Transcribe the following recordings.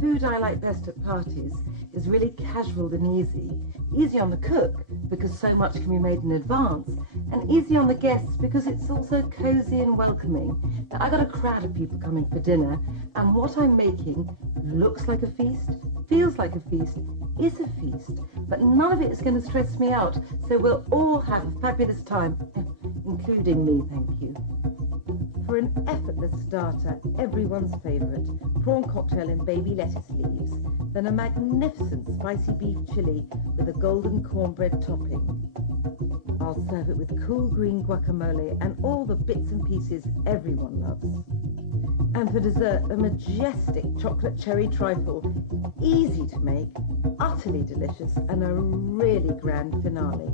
food I like best at parties is really casual and easy. Easy on the cook because so much can be made in advance, and easy on the guests because it's also cozy and welcoming. Now, I got a crowd of people coming for dinner, and what I'm making looks like a feast, feels like a feast, is a feast, but none of it is going to stress me out, so we'll all have a fabulous time, including me, thank you. For an effortless starter, everyone's favourite, prawn cocktail in baby lettuce leaves, then a magnificent spicy beef chili with a golden cornbread topping. I'll serve it with cool green guacamole and all the bits and pieces everyone loves. And for dessert, a majestic chocolate cherry trifle, easy to make, utterly delicious, and a really grand finale.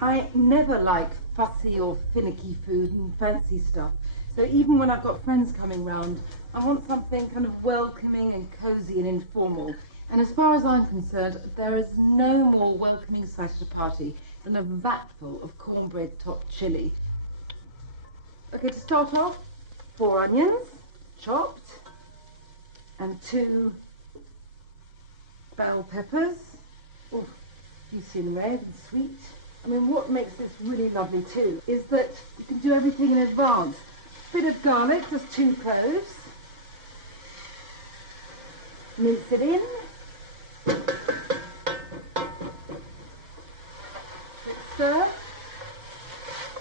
I never like fussy or finicky food and fancy stuff, so even when I've got friends coming round, I want something kind of welcoming and cosy and informal. And as far as I'm concerned, there is no more welcoming sight at a party than a vatful of cornbread topped chili. Okay, to start off, 4 onions, chopped, and 2 bell peppers. Oh, juicy and red and sweet. I mean, what makes this really lovely too is that you can do everything in advance. Bit of garlic, just 2 cloves. Mince it in. Stir.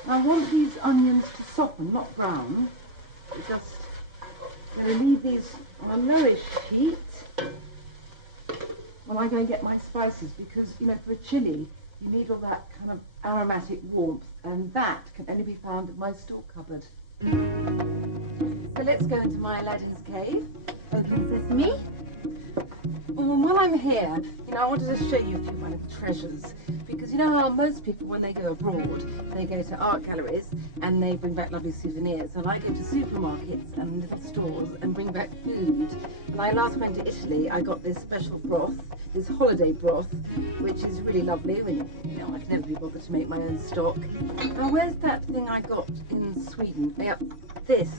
I want these onions to soften, not brown. I'm going to leave these on a lowish heat when I go and get my spices, because, you know, for a chili, you need all that kind of aromatic warmth, and that can only be found in my store cupboard. So let's go into my Aladdin's cave. Open sesame. And while I'm here, you know, I wanted to show you a few of my little treasures, because you know how most people, when they go abroad, they go to art galleries and they bring back lovely souvenirs, and I go to supermarkets and little stores and bring back food. When I last went to Italy, I got this special broth, this holiday broth, which is really lovely when, you know, I can never be bothered to make my own stock. Now, where's that thing I got in Sweden? Yep, this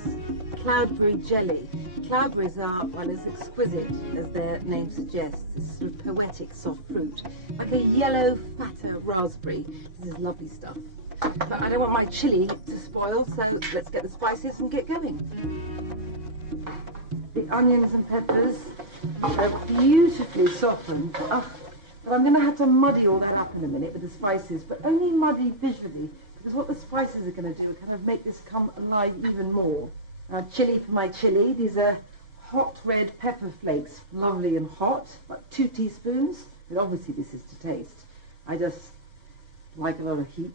cloudberry jelly. Cloudberries are, well, as exquisite as their name suggests. This sort of poetic soft fruit, like a yellow, fatter raspberry. This is lovely stuff. But I don't want my chili to spoil, so let's get the spices and get going. The onions and peppers are beautifully softened. Oh, but I'm going to have to muddy all that up in a minute with the spices, but only muddy visually, because what the spices are going to do are kind of make this come alive even more. Chili for my chili. These are hot red pepper flakes, lovely and hot, about 2 teaspoons. But obviously this is to taste. I just like a lot of heat.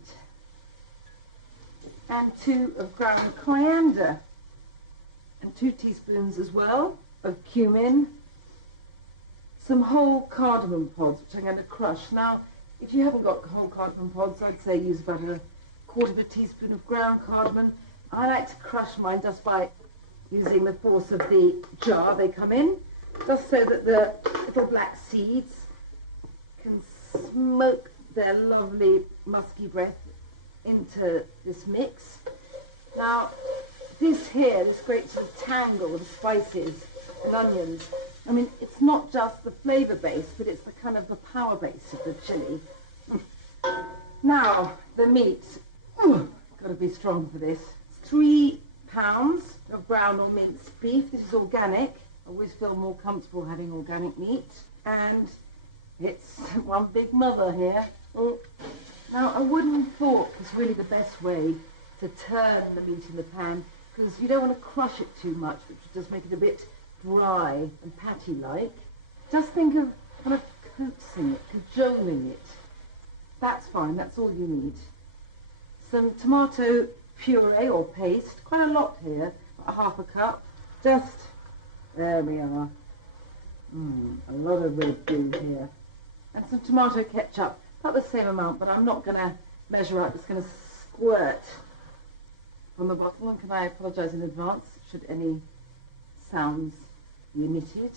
And 2 of ground coriander, and 2 teaspoons as well of cumin. Some whole cardamom pods, which I'm going to crush. Now, if you haven't got whole cardamom pods, I'd say use about a 1/4 teaspoon of ground cardamom. I like to crush mine just by using the force of the jar they come in, just so that the little black seeds can smoke their lovely musky breath into this mix. Now, this here, this great sort of tangle of spices and onions, I mean, it's not just the flavour base, but it's the kind of the power base of the chili. Now, the meat. Got to be strong for this. 3 pounds of ground or minced beef. This is organic. I always feel more comfortable having organic meat. And it's one big mother here. Now, a wooden fork is really the best way to turn the meat in the pan, because you don't want to crush it too much, which will just make it a bit dry and patty-like. Just think of kind of coaxing it, cajoling it. That's fine, that's all you need. Some tomato puree or paste, quite a lot here, about 1/2 cup. Just, there we are. A lot of red goo here. And some tomato ketchup, about the same amount, but I'm not going to measure up, it's going to squirt from the bottle. And can I apologise in advance should any sounds be emitted.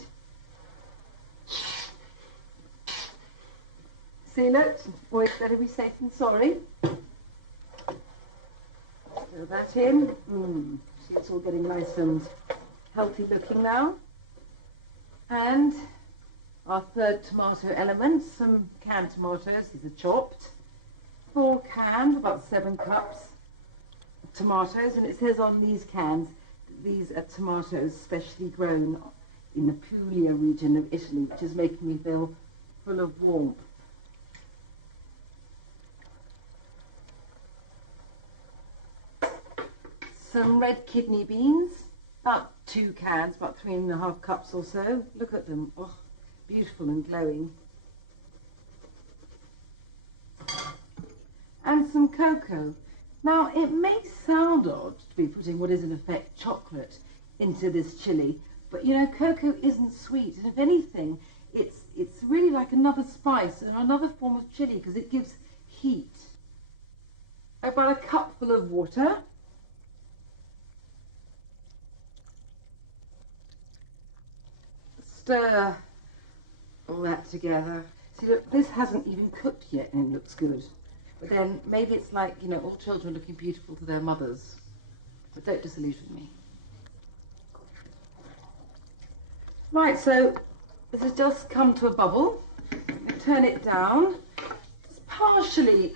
See, look, always better be safe than sorry. Throw that in. See, it's all getting nice and healthy looking now. And our third tomato element, some canned tomatoes. These are chopped. 4 canned, about 7 cups of tomatoes. And it says on these cans that these are tomatoes specially grown in the Puglia region of Italy, which is making me feel full of warmth. Some red kidney beans, about 2 cans, about 3.5 cups or so. Look at them, oh, beautiful and glowing. And some cocoa. Now, it may sound odd to be putting what is in effect chocolate into this chilli, but you know, cocoa isn't sweet, and if anything, it's really like another spice and another form of chilli because it gives heat. About a cupful of water. Stir all that together. See, look, this hasn't even cooked yet and it looks good. But then maybe it's like, you know, all children looking beautiful to their mothers. But don't disillusion me. Right, so this has just come to a bubble. I turn it down, just partially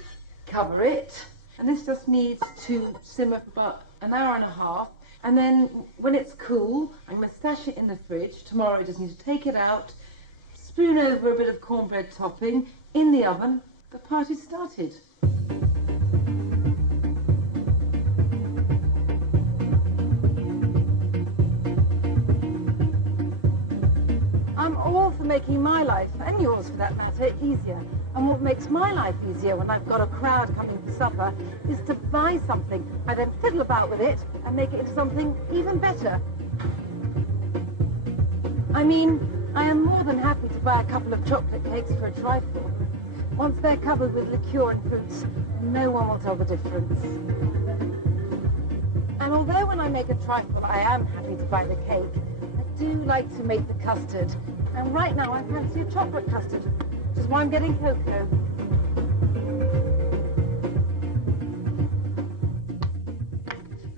cover it, and this just needs to simmer for about an hour and a half. And then when it's cool, I'm going to stash it in the fridge. Tomorrow I just need to take it out, spoon over a bit of cornbread topping, in the oven. The party's started. I'm all for making my life, and yours for that matter, easier. And what makes my life easier when I've got a crowd coming for supper is to buy something. I then fiddle about with it and make it into something even better. I mean, I am more than happy to buy a couple of chocolate cakes for a trifle. Once they're covered with liqueur and fruits, no one will tell the difference. And although when I make a trifle, I am happy to buy the cake, I do like to make the custard. And right now I fancy a chocolate custard, which is why I'm getting cocoa.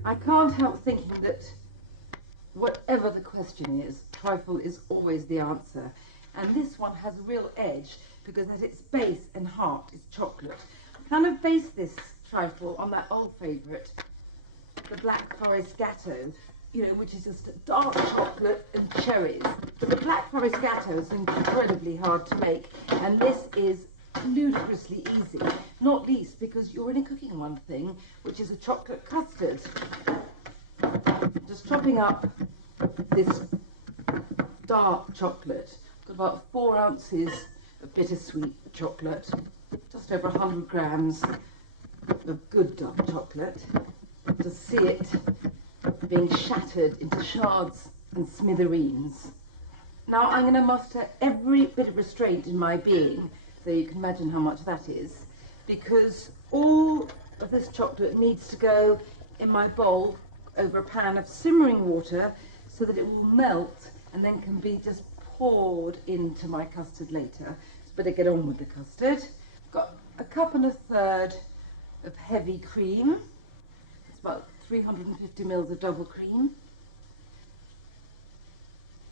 I can't help thinking that whatever the question is, trifle is always the answer. And this one has a real edge because at its base and heart is chocolate. I kind of base this trifle on that old favourite, the Black Forest Gatto, you know, which is just dark chocolate and cherries. But the Black Forest Gatto is incredibly hard to make, and this is ludicrously easy, not least because you're only cooking one thing, which is a chocolate custard. Just chopping up this dark chocolate. Got about 4 ounces of bittersweet chocolate, just over 100 grams of good dark chocolate. Just see it being shattered into shards and smithereens. Now I'm going to muster every bit of restraint in my being, so you can imagine how much that is, because all of this chocolate needs to go in my bowl over a pan of simmering water so that it will melt and then can be just poured into my custard later. It's better get on with the custard. I've got a cup and a third of heavy cream. It's about 350 mils of double cream.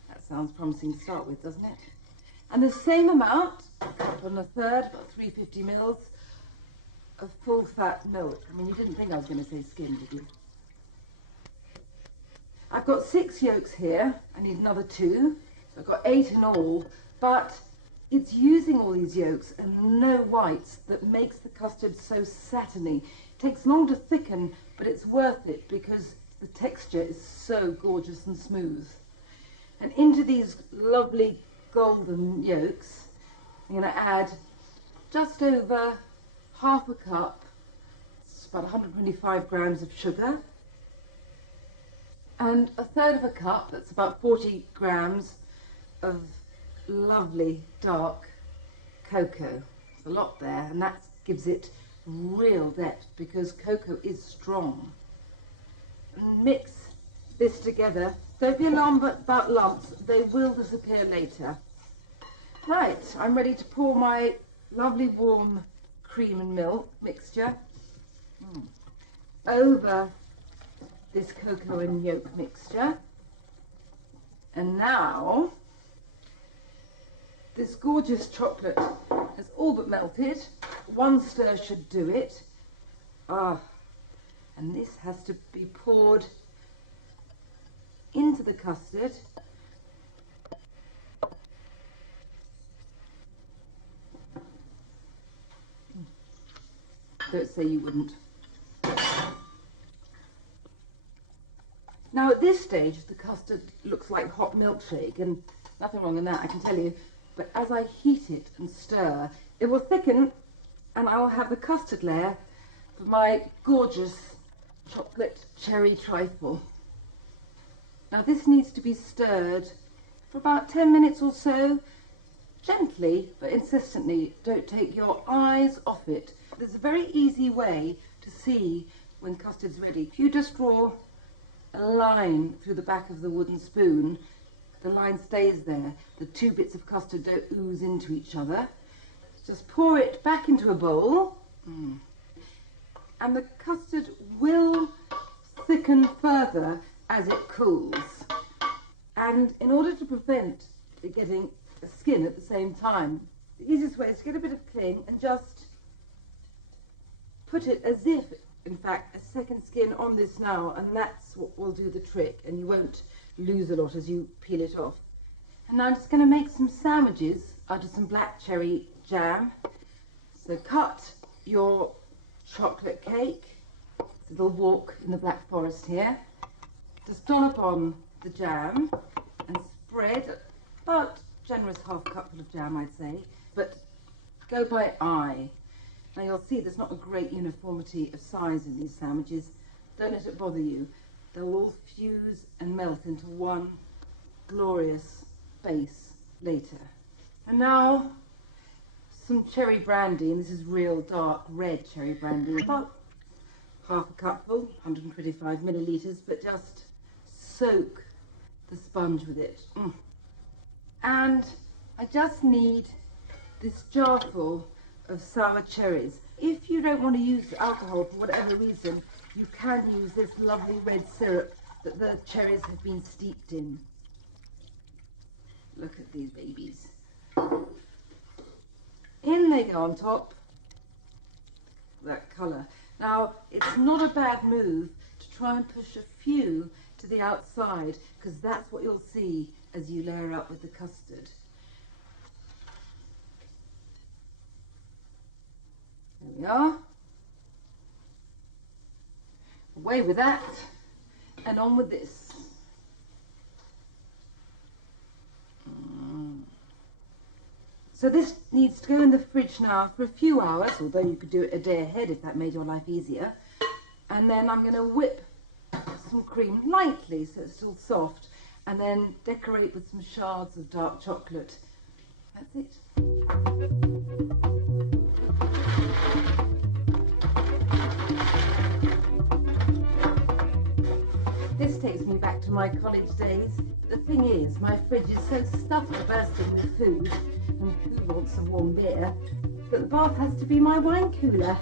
That sounds promising to start with, doesn't it? And the same amount, a cup and a third, about 350 mils of full fat milk. I mean, you didn't think I was going to say skim, did you? I've got 6 yolks here. I need another 2. So I've got 8 in all, but it's using all these yolks and no whites that makes the custard so satiny. It takes long to thicken, but it's worth it because the texture is so gorgeous and smooth. And into these lovely golden yolks, I'm going to add just over half a cup, it's about 125 grams of sugar, and a third of a cup, that's about 40 grams of lovely dark cocoa. There's a lot there, and that gives it real depth because cocoa is strong. And mix this together. Don't be alarmed about lumps, they will disappear later. Right, I'm ready to pour my lovely warm cream and milk mixture over this cocoa and yolk mixture. And now this gorgeous chocolate has all but melted. One stir should do it. And this has to be poured into the custard. Don't say you wouldn't. Now at this stage the custard looks like hot milkshake, and nothing wrong in that, I can tell you. But as I heat it and stir, it will thicken and I will have the custard layer for my gorgeous chocolate cherry trifle. Now this needs to be stirred for about 10 minutes or so, gently but insistently. Don't take your eyes off it. There's a very easy way to see when custard's ready. If you just draw a line through the back of the wooden spoon, the line stays there. The two bits of custard don't ooze into each other. Just pour it back into a bowl. And the custard will thicken further as it cools. And in order to prevent it getting a skin at the same time, the easiest way is to get a bit of cling and just put it as if, in fact, a second skin on this now, and that's what will do the trick, and you won't lose a lot as you peel it off. And now I'm just going to make some sandwiches out of some black cherry jam. So cut your chocolate cake. It's a little walk in the Black Forest here. Just dollop on the jam and spread about generous half cupful of jam, I'd say, but go by eye. Now you'll see there's not a great uniformity of size in these sandwiches. Don't let it bother you. They'll all fuse and melt into one glorious base later. And now some cherry brandy, and this is real dark red cherry brandy, about half a cupful, 125 millilitres, but just soak the sponge with it. And I just need this jarful of sour cherries. If you don't want to use alcohol for whatever reason, you can use this lovely red syrup that the cherries have been steeped in. Look at these babies. In they go on top. That colour. Now, it's not a bad move to try and push a few to the outside, because that's what you'll see as you layer up with the custard. There we are. Away with that, and on with this. So this needs to go in the fridge now for a few hours, although you could do it a day ahead if that made your life easier. And then I'm going to whip some cream lightly so it's still soft, and then decorate with some shards of dark chocolate. That's it. This takes me back to my college days. The thing is, my fridge is so stuffed to bursting with food, and who wants some warm beer, that the bath has to be my wine cooler.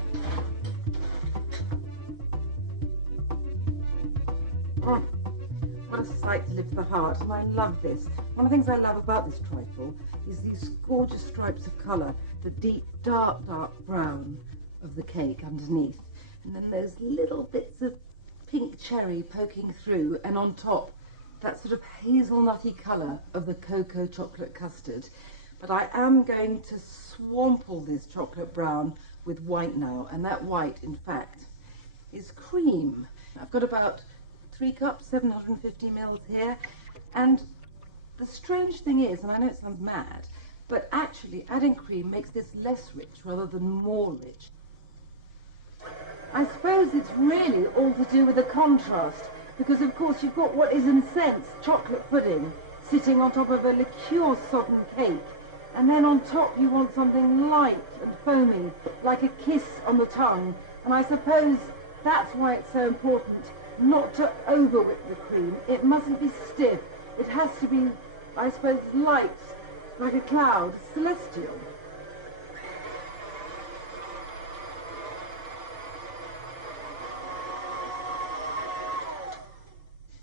What a sight to lift the heart, and I love this. One of the things I love about this trifle is these gorgeous stripes of colour, the deep, dark brown of the cake underneath, and then those little bits of pink cherry poking through, and on top that sort of hazelnutty colour of the cocoa chocolate custard. But I am going to swamp all this chocolate brown with white now, and that white, in fact, is cream. I've got about 3 cups, 750 mils here, and the strange thing is, and I know it sounds mad, but actually adding cream makes this less rich rather than more rich. I suppose it's really all to do with the contrast, because of course you've got what is in a sense chocolate pudding sitting on top of a liqueur-sodden cake, and then on top you want something light and foamy, like a kiss on the tongue, and I suppose that's why it's so important not to over-whip the cream. It mustn't be stiff. It has to be, I suppose, light, like a cloud, celestial.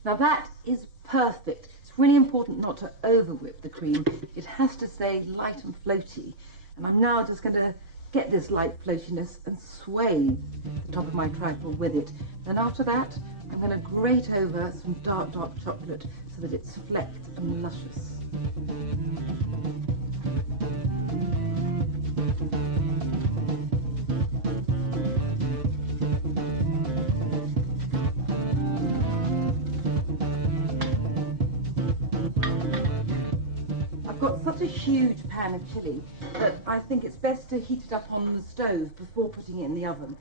Now that is perfect. It's really important not to over whip the cream. It has to stay light and floaty. And I'm now just going to get this light floatiness and sway the top of my trifle with it. Then after that, I'm going to grate over some dark chocolate so that it's flecked and luscious. I've got such a huge pan of chilli that I think it's best to heat it up on the stove before putting it in the oven.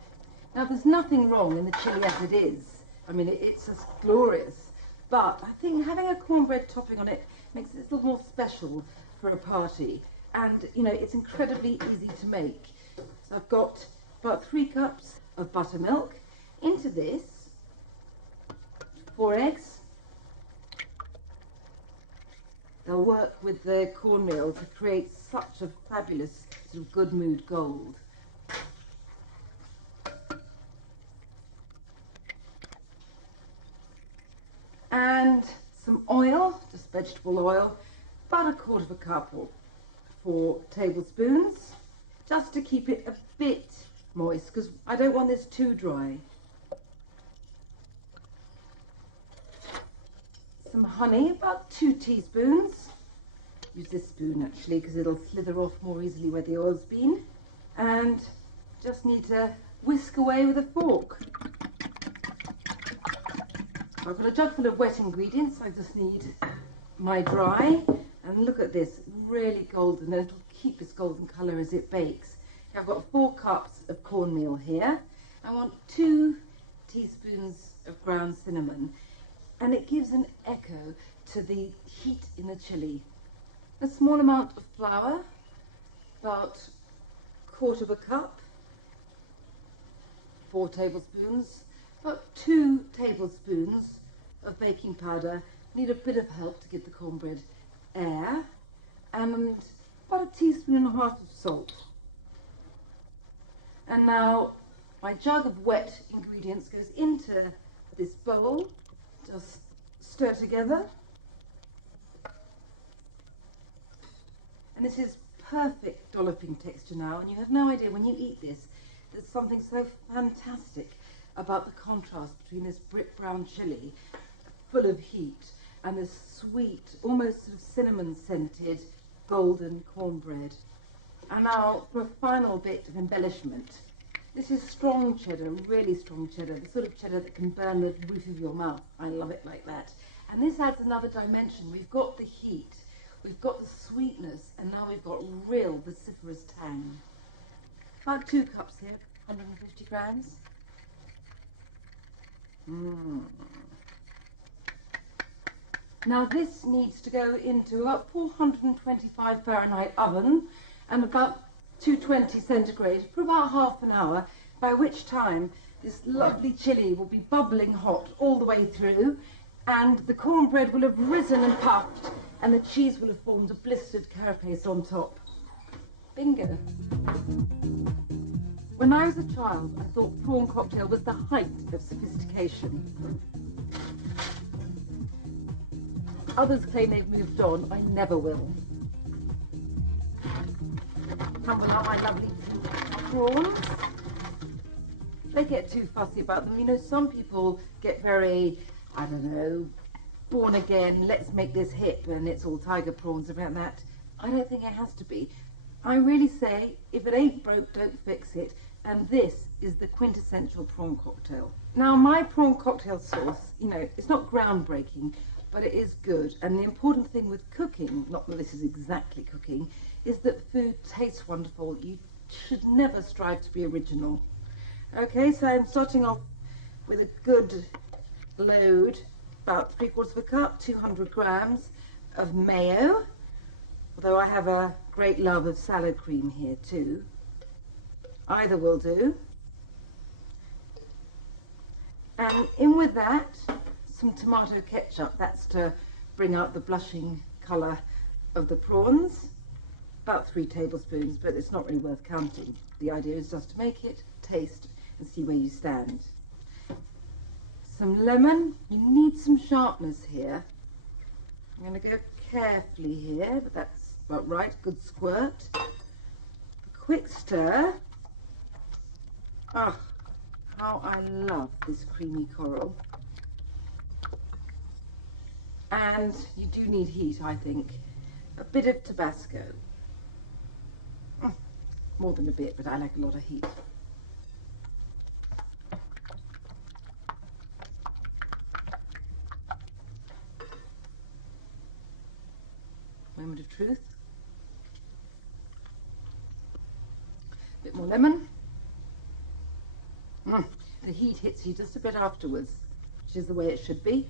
Now there's nothing wrong in the chilli as it is. I mean, it's just glorious. But I think having a cornbread topping on it makes it a little more special for a party. And, you know, it's incredibly easy to make. So I've got about 3 cups of buttermilk. Into this, 4 eggs. They'll work with the cornmeal to create such a fabulous sort of good mood gold. And some oil, just vegetable oil, about 1/4 cup or 4 tablespoons, just to keep it a bit moist, because I don't want this too dry. Some honey, about 2 teaspoons. Use this spoon actually because it'll slither off more easily where the oil's been. And just need to whisk away with a fork. I've got a jug full of wet ingredients, I just need my dry. And look at this, really golden, and it'll keep its golden colour as it bakes. I've got 4 cups of cornmeal here. I want 2 teaspoons of ground cinnamon, and it gives an echo to the heat in the chilli. A small amount of flour, about 1/4 cup, 4 tablespoons, about 2 tablespoons of baking powder. Need a bit of help to give the cornbread air, and about 1.5 teaspoons of salt. And now my jug of wet ingredients goes into this bowl. Just stir together. And this is perfect dolloping texture now, and you have no idea when you eat this, there's something so fantastic about the contrast between this brick brown chilli, full of heat, and this sweet, almost sort of cinnamon scented golden cornbread. And now for a final bit of embellishment. This is strong cheddar, really strong cheddar, the sort of cheddar that can burn the roof of your mouth. I love it like that. And this adds another dimension. We've got the heat, we've got the sweetness, and now we've got real vociferous tang. About 2 cups here, 150 grams. Now this needs to go into about 425 Fahrenheit oven and about 220 centigrade for about half an hour, by which time this lovely chilli will be bubbling hot all the way through, and the cornbread will have risen and puffed, and the cheese will have formed a blistered carapace on top. Bingo! When I was a child, I thought prawn cocktail was the height of sophistication. Others claim they've moved on. I never will. Come along, my lovely prawns. They get too fussy about them. You know, some people get very, I don't know, born again, let's make this hip, and it's all tiger prawns about that. I don't think it has to be. I really say, if it ain't broke, don't fix it. And this is the quintessential prawn cocktail. Now, my prawn cocktail sauce, you know, it's not groundbreaking, but it is good. And the important thing with cooking, not that this is exactly cooking, is that food tastes wonderful. You should never strive to be original. Okay, so I'm starting off with a good load, about 3/4 cup, 200 grams of mayo, although I have a great love of salad cream here too. Either will do. And in with that, some tomato ketchup. That's to bring out the blushing colour of the prawns. About 3 tablespoons, but it's not really worth counting. The idea is just to make it, taste, and see where you stand. some lemon. You need some sharpness here. I'm going to go carefully here, but that's about right. Good squirt. A quick stir. Oh, how I love this creamy coral. And you do need heat, I think. A bit of Tabasco. More than a bit, but I like a lot of heat. Moment of truth. A bit more lemon. The heat hits you just a bit afterwards, which is the way it should be.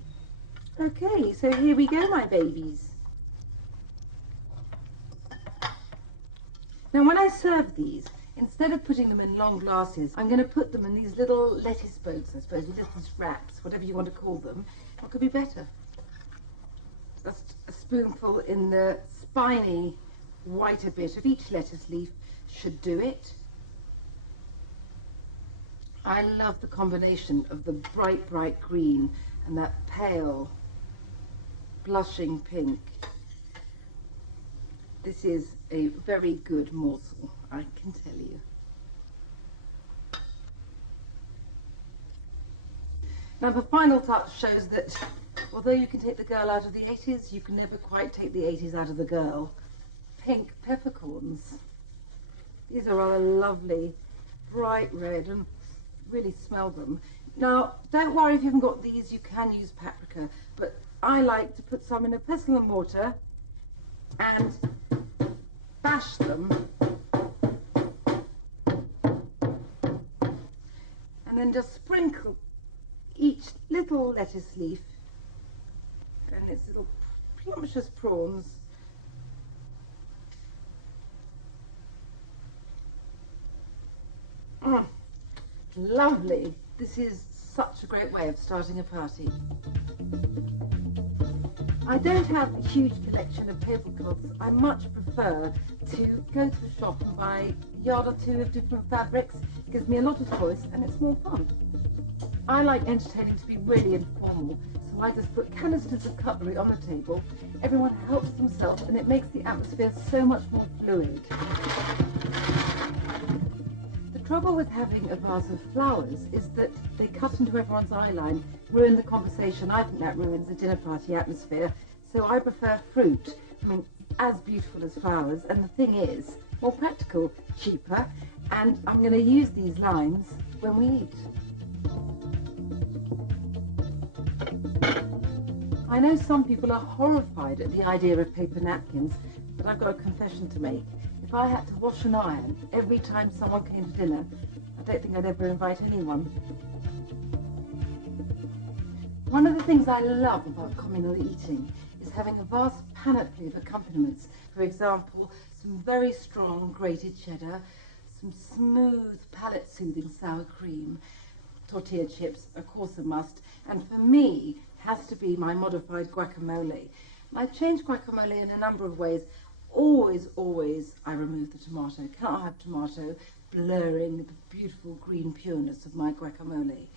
Okay, so here we go, my babies. Now when I serve these, instead of putting them in long glasses, I'm going to put them in these little lettuce boats, I suppose, little wraps, whatever you want to call them. What could be better? Just a spoonful in the spiny, whiter bit of each lettuce leaf should do it. I love the combination of the bright, bright green and that pale, blushing pink. This is a very good morsel, I can tell you. Now the final touch shows that although you can take the girl out of the 80s, you can never quite take the 80s out of the girl. Pink peppercorns. These are rather lovely, bright red, and really smell them. Now, don't worry if you haven't got these, you can use paprika, but I like to put some in a pestle and mortar and bash them, and then just sprinkle each little lettuce leaf and its little scrumptious prawns. Lovely. This is such a great way of starting a party. I don't have a huge collection of tablecloths. I much prefer to go to a shop and buy a yard or two of different fabrics. It gives me a lot of choice and it's more fun. I like entertaining to be really informal, so I just put canisters of cutlery on the table. Everyone helps themselves and it makes the atmosphere so much more fluid. The trouble with having a vase of flowers is that they cut into everyone's eye line, ruin the conversation. I think that ruins the dinner party atmosphere. So I prefer fruit. I mean, as beautiful as flowers. And the thing is, more practical, cheaper. And I'm going to use these limes when we eat. I know some people are horrified at the idea of paper napkins, but I've got a confession to make. If I had to wash and iron every time someone came to dinner, I don't think I'd ever invite anyone. One of the things I love about communal eating is having a vast panoply of accompaniments. For example, some very strong grated cheddar, some smooth, palate-soothing sour cream, tortilla chips, of course a must, and for me, has to be my modified guacamole. I've changed guacamole in a number of ways. Always, I remove the tomato. Cannot have tomato blurring the beautiful green pureness of my guacamole.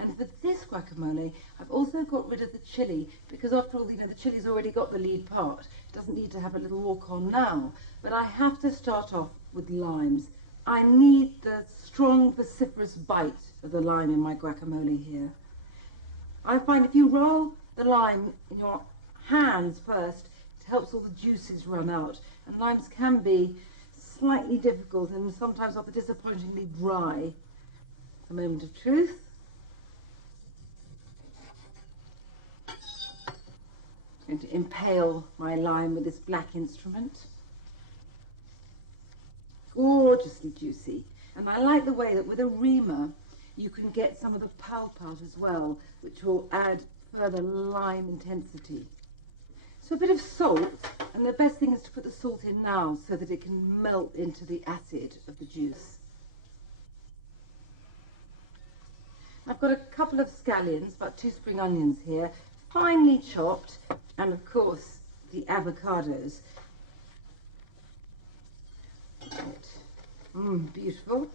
And for this guacamole, I've also got rid of the chili, because after all, you know, the chili's already got the lead part. It doesn't need to have a little walk on now. But I have to start off with limes. I need the strong, vociferous bite of the lime in my guacamole here. I find if you roll the lime in your hands first, it helps all the juices run out. And limes can be slightly difficult and sometimes rather disappointingly dry. A moment of truth. I'm going to impale my lime with this black instrument. Gorgeously juicy. And I like the way that with a reamer you can get some of the pulp out as well, which will add further lime intensity. So a bit of salt, and the best thing is to put the salt in now so that it can melt into the acid of the juice. I've got a couple of scallions, about 2 spring onions here, finely chopped, and of course the avocados. Beautiful.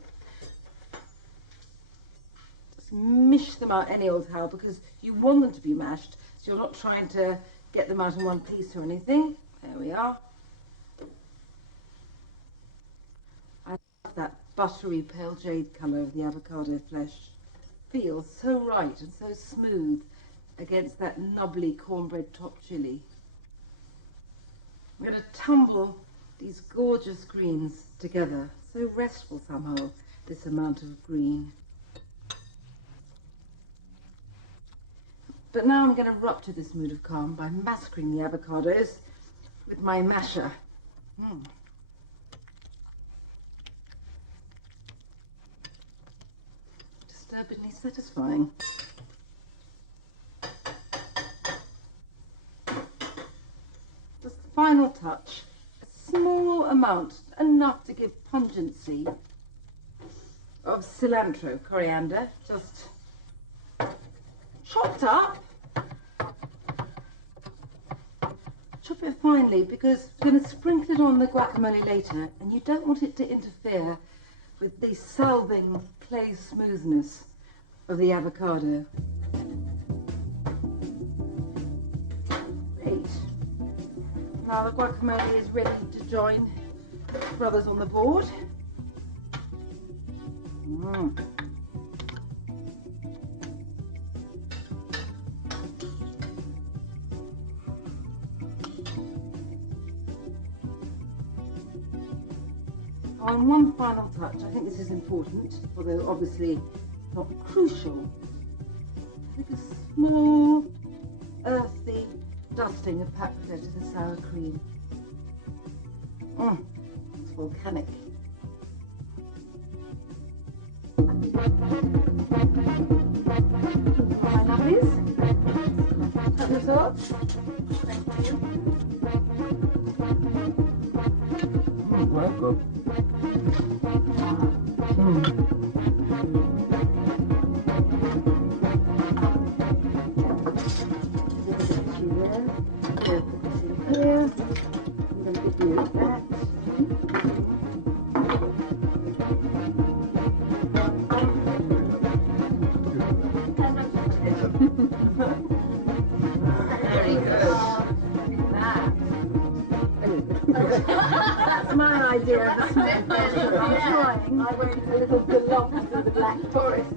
smish them out any old how, because you want them to be mashed, so you're not trying to get them out in one piece or anything. There we are. I love that buttery pale jade colour of the avocado flesh. Feels so right and so smooth against that nubbly cornbread top chilli. I'm going to tumble these gorgeous greens together. So restful somehow, this amount of green. But now I'm going to rupture this mood of calm by massacring the avocados with my masher. Disturbingly satisfying. Just the final touch, a small amount, enough to give pungency, of cilantro, coriander, just chopped up. Chop it finely, because we're going to sprinkle it on the guacamole later, and you don't want it to interfere with the salving clay smoothness of the avocado. Great. Now the guacamole is ready to join brothers on the board. On one final touch, I think this is important, although obviously not crucial. Take a small, earthy dusting of paprika to the sour cream. It's volcanic. My lovelies, cut this off. Thank you. Very good. Here, I'm going to give you that. Very good. That's my idea of the sweet version. I'm trying. I went a little galump through the Black Forest.